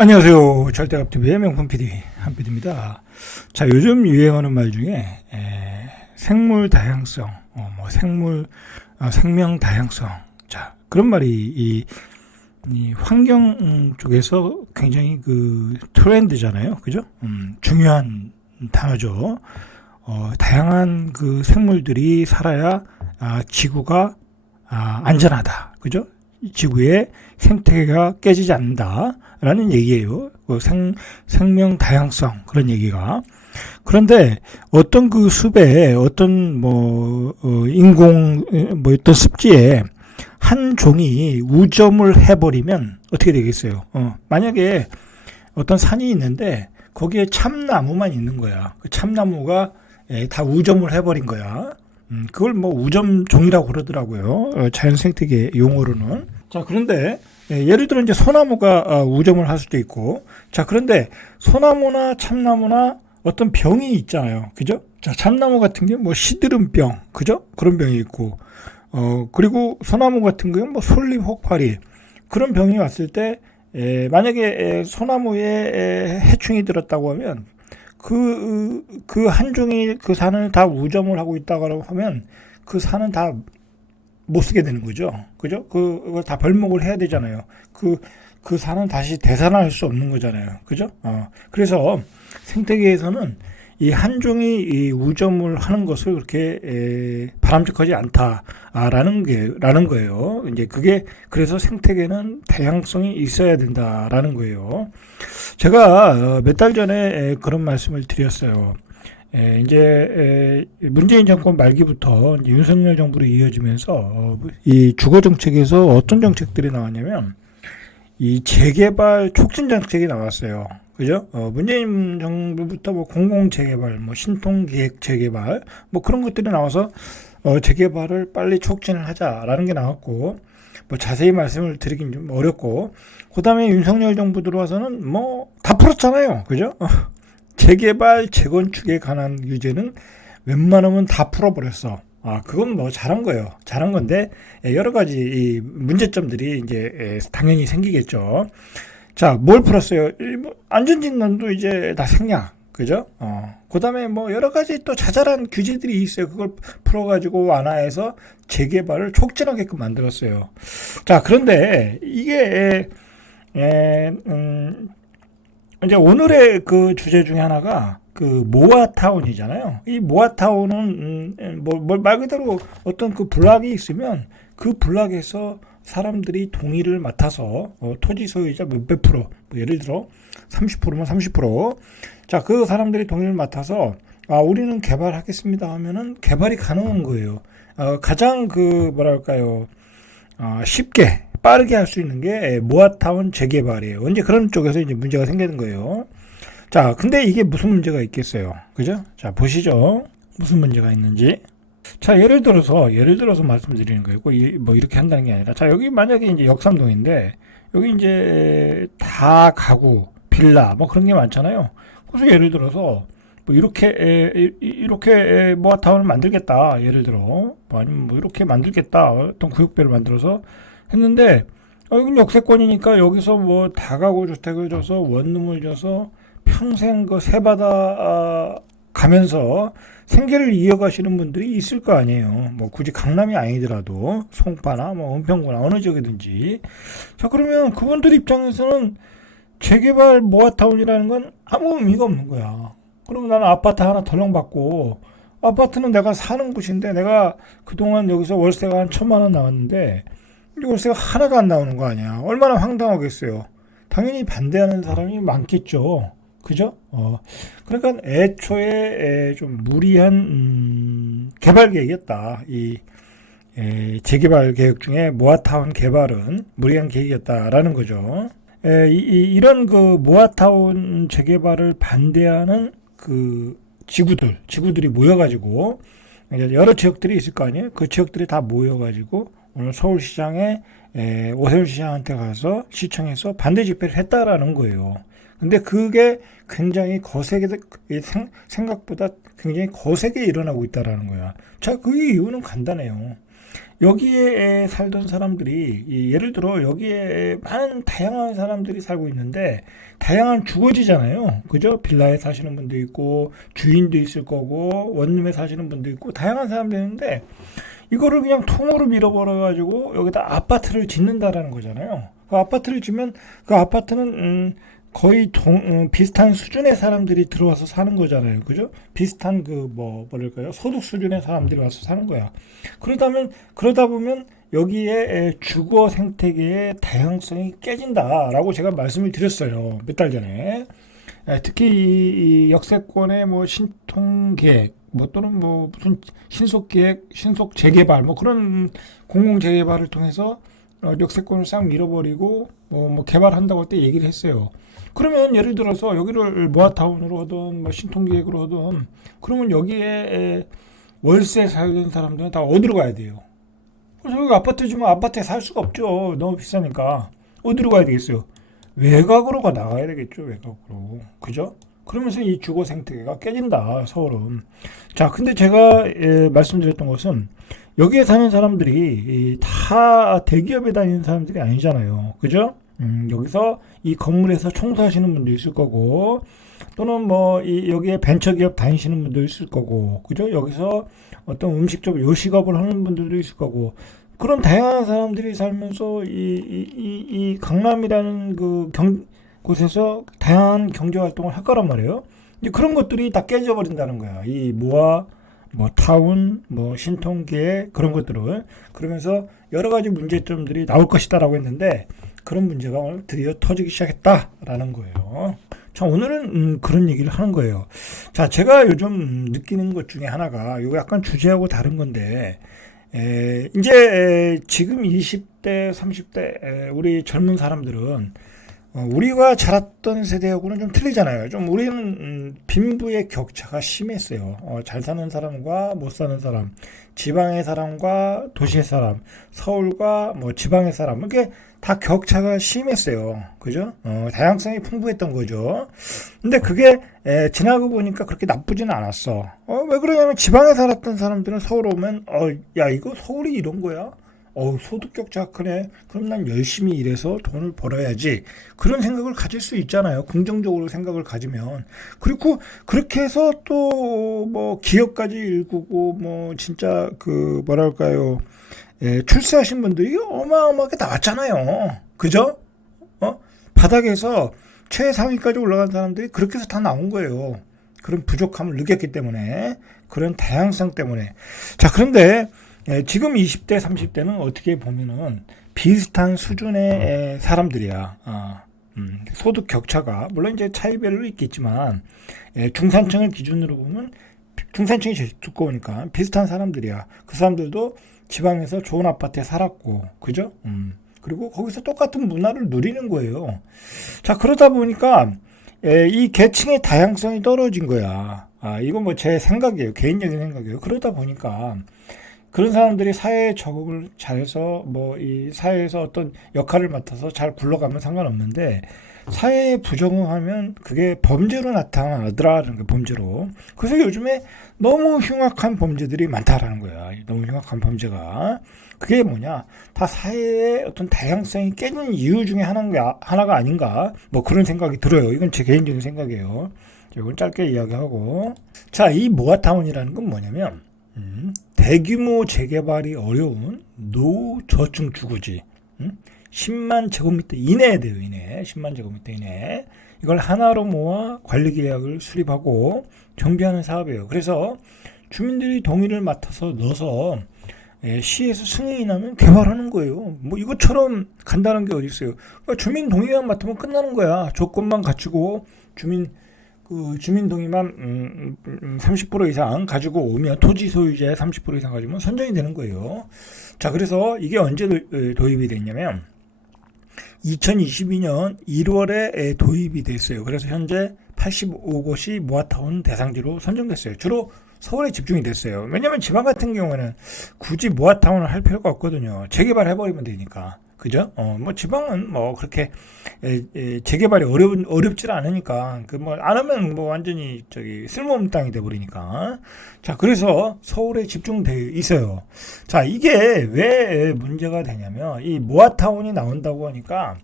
안녕하세요. 절대값TV의 명품 PD 한PD입니다. 자, 요즘 유행하는 말 중에 생물 다양성, 생명 다양성. 자, 그런 말이 이 환경 쪽에서 굉장히 그 트렌드잖아요, 그죠? 중요한 단어죠. 다양한 그 생물들이 살아야 지구가 안전하다, 그죠? 지구의 생태계가 깨지지 않는다라는 얘기예요. 생명 다양성 그런 얘기가. 그런데 어떤 그 숲에 어떤 인공 어떤 습지에 한 종이 우점을 해버리면 어떻게 되겠어요? 만약에 어떤 산이 있는데 거기에 참나무만 있는 거야. 그 참나무가 다 우점을 해버린 거야. 그걸 우점종이라고 그러더라고요. 자연 생태계 용어로는. 자, 그런데 예를 들어 이제 소나무가 우점을 할 수도 있고, 자, 그런데 소나무나 참나무나 어떤 병이 있잖아요. 그죠? 자, 참나무 같은 게 시드름병, 그죠? 그런 병이 있고, 그리고 소나무 같은 경우는 솔잎 혹파리 그런 병이 왔을 때 만약에 소나무에 해충이 들었다고 하면 그 한 종이 그 산을 다 우점을 하고 있다고 하면 그 산은 다 못 쓰게 되는 거죠. 그죠? 그걸 다 벌목을 해야 되잖아요. 그 산은 다시 되살아날 수 없는 거잖아요. 그죠? 그래서 생태계에서는 이 한 종이 이 우점을 하는 것을 그렇게 바람직하지 않다라는 거예요. 이제 그게 그래서 생태계는 다양성이 있어야 된다라는 거예요. 제가 몇 달 전에 그런 말씀을 드렸어요. 이제 문재인 정권 말기부터 이제 윤석열 정부로 이어지면서 이 주거 정책에서 어떤 정책들이 나왔냐면 이 재개발 촉진 정책이 나왔어요. 그죠? 문재인 정부부터 공공 재개발, 신통기획 재개발, 그런 것들이 나와서 재개발을 빨리 촉진을 하자라는 게 나왔고, 자세히 말씀을 드리긴 좀 어렵고, 그 다음에 윤석열 정부 들어와서는 다 풀었잖아요. 그죠? 재개발, 재건축에 관한 규제는 웬만하면 다 풀어버렸어. 그건 잘한 거예요. 잘한 건데, 여러 가지 이 문제점들이 이제 당연히 생기겠죠. 자, 뭘 풀었어요? 안전진단도 이제 다 생략. 그죠? 그 다음에 여러 가지 또 자잘한 규제들이 있어요. 그걸 풀어가지고 완화해서 재개발을 촉진하게끔 만들었어요. 자, 그런데 이게, 이제 오늘의 그 주제 중에 하나가 그 모아타운이잖아요. 이 모아타운은 말 그대로 어떤 그 블락이 있으면 그 블락에서 사람들이 동의를 맡아서 토지 소유자 몇백 프로, 예를 들어 30%면 30%. 자, 그 사람들이 동의를 맡아서 우리는 개발하겠습니다 하면은 개발이 가능한 거예요. 가장 쉽게 빠르게 할 수 있는 게 모아타운 재개발이에요. 이제 그런 쪽에서 이제 문제가 생기는 거예요. 자, 근데 이게 무슨 문제가 있겠어요? 그죠? 자, 보시죠. 무슨 문제가 있는지. 자, 예를 들어서 말씀드리는 거예요. 이렇게 한다는 게 아니라. 자, 여기 만약에 이제 역삼동인데, 여기 이제 다 가구, 빌라, 그런 게 많잖아요. 그래서 예를 들어서, 이렇게 모아타운을 만들겠다. 예를 들어. 아니면 이렇게 만들겠다. 어떤 구역별을 만들어서 했는데, 여기 역세권이니까 여기서 다가구 주택을 줘서 원룸을 줘서 평생 그 세받아 가면서 생계를 이어가시는 분들이 있을 거 아니에요. 굳이 강남이 아니더라도 송파나 은평구나 어느 지역이든지. 자, 그러면 그분들 입장에서는 재개발 모아타운이라는 건 아무 의미가 없는 거야. 그러면 나는 아파트 하나 덜렁 받고, 아파트는 내가 사는 곳인데 내가 그동안 여기서 월세가 한 1,000만 원 나왔는데 월세가 하나도 안 나오는 거 아니야. 얼마나 황당하겠어요. 당연히 반대하는 사람이 많겠죠. 그죠? 그러니까 애초에 좀 무리한 개발 계획이었다. 이 재개발 계획 중에 모아타운 개발은 무리한 계획이었다라는 거죠. 이런 그 모아타운 재개발을 반대하는 그 지구들이 모여가지고 여러 지역들이 있을 거 아니에요. 그 지역들이 다 모여가지고 오늘 서울시장에 오세훈 시장한테 가서 시청에서 반대 집회를 했다라는 거예요. 근데 그게 굉장히 생각보다 굉장히 거세게 일어나고 있다라는 거야. 자, 그 이유는 간단해요. 여기에 살던 사람들이 예를 들어 여기에 많은 다양한 사람들이 살고 있는데 다양한 주거지잖아요. 그죠? 빌라에 사시는 분도 있고 주인도 있을 거고 원룸에 사시는 분도 있고 다양한 사람들이 있는데 이거를 그냥 통으로 밀어버려 가지고 여기다 아파트를 짓는다라는 거잖아요. 그 아파트를 짓면 그 아파트는 거의 비슷한 수준의 사람들이 들어와서 사는 거잖아요. 그죠? 비슷한 뭐랄까요? 소득 수준의 사람들이 와서 사는 거야. 그러다 보면 여기에 주거 생태계의 다양성이 깨진다라고 제가 말씀을 드렸어요. 몇 달 전에. 특히 이 역세권의 뭐 신통계획, 뭐 또는 뭐 무슨 신속계획, 신속 재개발, 뭐 그런 공공 재개발을 통해서 역세권을 싹 밀어버리고 뭐 개발한다고 때 얘기를 했어요. 그러면 예를 들어서 여기를 모아타운으로 하든 뭐 신통계획으로 하든 그러면 여기에 월세 살는 사람들은 다 어디로 가야 돼요? 그래서 여기 아파트 주면 아파트에 살 수가 없죠. 너무 비싸니까. 어디로 가야 되겠어요? 외곽으로 나가야 되겠죠. 외곽으로. 그죠? 그러면서 이 주거 생태계가 깨진다. 서울은. 자, 근데 제가 말씀드렸던 것은 여기에 사는 사람들이 다 대기업에 다니는 사람들이 아니잖아요. 그죠? 여기서 이 건물에서 청소하시는 분도 있을 거고, 또는 뭐, 여기에 벤처기업 다니시는 분도 있을 거고, 그죠? 여기서 어떤 음식점 요식업을 하는 분들도 있을 거고, 그런 다양한 사람들이 살면서 이 강남이라는 곳에서 다양한 경제 활동을 할 거란 말이에요. 이제 그런 것들이 다 깨져버린다는 거야. 이 모아, 뭐 타운, 뭐 신통계 그런 것들을 그러면서 여러 가지 문제점들이 나올 것이다라고 했는데 그런 문제가 오늘 드디어 터지기 시작했다라는 거예요. 자, 오늘은 그런 얘기를 하는 거예요. 자, 제가 요즘 느끼는 것 중에 하나가 이거 약간 주제하고 다른 건데 이제 지금 20대, 30대 우리 젊은 사람들은 우리가 자랐던 세대하고는 좀 틀리잖아요. 좀 우리는 빈부의 격차가 심했어요. 잘 사는 사람과 못 사는 사람, 지방의 사람과 도시의 사람, 서울과 뭐 지방의 사람, 이렇게 다 격차가 심했어요. 그죠? 다양성이 풍부했던 거죠. 근데 그게 지나고 보니까 그렇게 나쁘지는 않았어. 왜 그러냐면 지방에 살았던 사람들은 서울 오면 야 이거 서울이 이런 거야? 소득 격차가 크네. 그럼 난 열심히 일해서 돈을 벌어야지. 그런 생각을 가질 수 있잖아요. 긍정적으로 생각을 가지면. 그리고 그렇게 해서 또 뭐 기업까지 일구고 뭐 진짜 뭐랄까요. 출세하신 분들이 어마어마하게 나왔잖아요. 그죠? 바닥에서 최상위까지 올라간 사람들이 그렇게 해서 다 나온 거예요. 그런 부족함을 느꼈기 때문에. 그런 다양성 때문에. 자, 그런데 지금 20대, 30대는 어떻게 보면은 비슷한 수준의 사람들이야. 소득 격차가 물론 이제 차이별로 있겠지만 중산층을 기준으로 보면 중산층이 제일 두꺼우니까 비슷한 사람들이야. 그 사람들도 지방에서 좋은 아파트에 살았고, 그죠? 그리고 거기서 똑같은 문화를 누리는 거예요. 자, 그러다 보니까 이 계층의 다양성이 떨어진 거야. 이건 뭐 제 생각이에요. 개인적인 생각이에요. 그러다 보니까 그런 사람들이 사회에 적응을 잘해서 뭐 이 사회에서 어떤 역할을 맡아서 잘 굴러가면 상관없는데 사회에 부적응하면 그게 범죄로 나타나더라는 게 범죄로. 그래서 요즘에 너무 흉악한 범죄들이 많다라는 거야. 너무 흉악한 범죄가. 그게 뭐냐? 다 사회의 어떤 다양성이 깨지는 이유 중에 하나가 아닌가? 뭐 그런 생각이 들어요. 이건 제 개인적인 생각이에요. 이건 짧게 이야기하고. 자, 이 모아타운이라는 건 뭐냐면 대규모 재개발이 어려운 노저층 주거지. 10만 제곱미터 이내에 돼요. 10만 제곱미터 이내. 이걸 하나로 모아 관리계약을 수립하고 정비하는 사업이에요. 그래서 주민들이 동의를 맡아서 넣어서 시에서 승인이 나면 개발하는 거예요. 뭐 이것처럼 간단한 게 어디 있어요. 그러니까 주민 동의만 맡으면 끝나는 거야. 조건만 갖추고 주민 동의만 30% 이상 가지고 오면 토지 소유자의 30% 이상 가지면 선정이 되는 거예요. 자, 그래서 이게 언제 도입이 됐냐면 2022년 1월에 도입이 됐어요. 그래서 현재 85곳이 모아타운 대상지로 선정됐어요. 주로 서울에 집중이 됐어요. 왜냐하면 지방 같은 경우에는 굳이 모아타운을 할 필요가 없거든요. 재개발해버리면 되니까. 그죠? 뭐 지방은 뭐 그렇게 재개발이 어렵질 않으니까 그 뭐 안 하면 뭐 완전히 저기 쓸모없는 땅이 돼 버리니까. 자, 그래서 서울에 집중돼 있어요. 자, 이게 왜 문제가 되냐면 이 모아타운이 나온다고 하니까